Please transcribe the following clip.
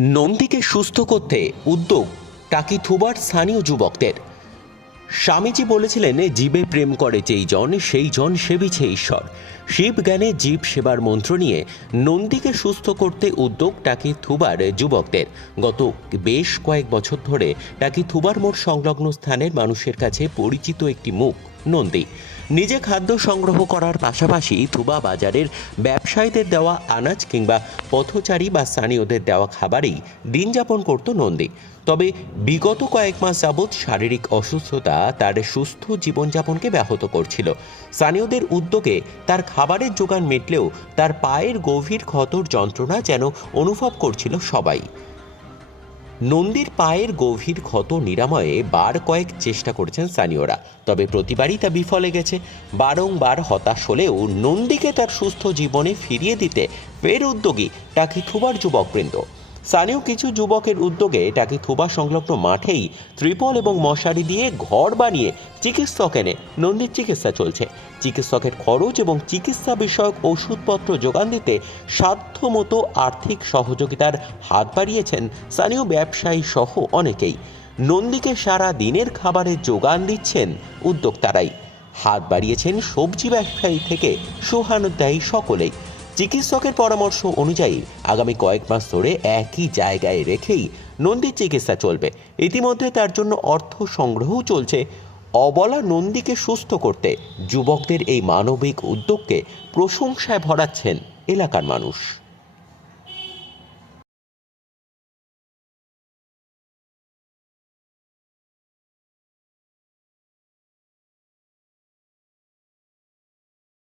নন্দীকে সুস্থ করতে উদ্যোগ টাকি থুবার স্থানীয় যুবকদের। স্বামীজি বলেছিলেন, জীবে প্রেম করে যেই জন, সেই জন সেবিছে ঈশ্বর। শিব জ্ঞানে জীব সেবার মন্ত্র নিয়ে নন্দীকে সুস্থ করতে উদ্যোগ টাকি থুবার যুবকদের। গত বেশ কয়েক বছর ধরে টাকি থুবার মোড় সংলগ্ন স্থানের মানুষের কাছে পরিচিত একটি মুখ, নন্দী। নিজে খাদ্য সংগ্রহ করার পাশাপাশি থুবা বাজারের ব্যবসায়ীদের দেওয়া আনাজ কিংবা পথচারী বা স্থানীয়দের দেওয়া খাবারেই দিন যাপন করত নন্দী। তবে বিগত কয়েক মাস যাবৎ শারীরিক অসুস্থতা তার সুস্থ জীবনযাপনকে ব্যাহত করছিল। স্থানীয়দের উদ্যোগে তার খাবারের যোগান মিটলেও তার পায়ের গভীর ক্ষতর যন্ত্রণা যেন অনুভব করছিল সবাই। নন্দীর পায়ের গভীর ক্ষত নিরাময়ে বার কয়েক চেষ্টা করেছেন স্থানীয়রা, তবে প্রতিবারই তা বিফলে গেছে। বারংবার হতাশ হলেও নন্দীকে তার সুস্থ জীবনে ফিরিয়ে দিতে ফের উদ্যোগী টাকি থুবার যুবকবৃন্দ। স্থানীয় কিছু যুবকের উদ্যোগে টাকি থুবা সংলগ্ন মাঠেই ত্রিপল এবং মশারি দিয়ে ঘর বানিয়ে চিকিৎসক এনে নন্দীর চিকিৎসা চলছে। চিকিৎসকের খরচ এবং চিকিৎসা বিষয়ক ওষুধপত্র যোগান দিতে সাধ্যমতো আর্থিক সহযোগিতার হাত বাড়িয়েছেন স্থানীয় ব্যবসায়ী সহ অনেকেই। নন্দীকে সারা দিনের খাবারের যোগান দিচ্ছেন উদ্যোক্তারাই। হাত বাড়িয়েছেন সবজি ব্যবসায়ী থেকে সহানুধ্যায়ী সকলেই। চিকিৎসকের পরামর্শ অনুযায়ী আগামী কয়েক মাস ধরে একই জায়গায় রেখেই নন্দীর চিকিৎসা চলবে। ইতিমধ্যে তার জন্য অর্থ সংগ্রহও চলছে। অবলা নন্দীকে সুস্থ করতে যুবকদের এই মানবিক উদ্যোগকে প্রশংসায় ভরাচ্ছেন এলাকার মানুষ।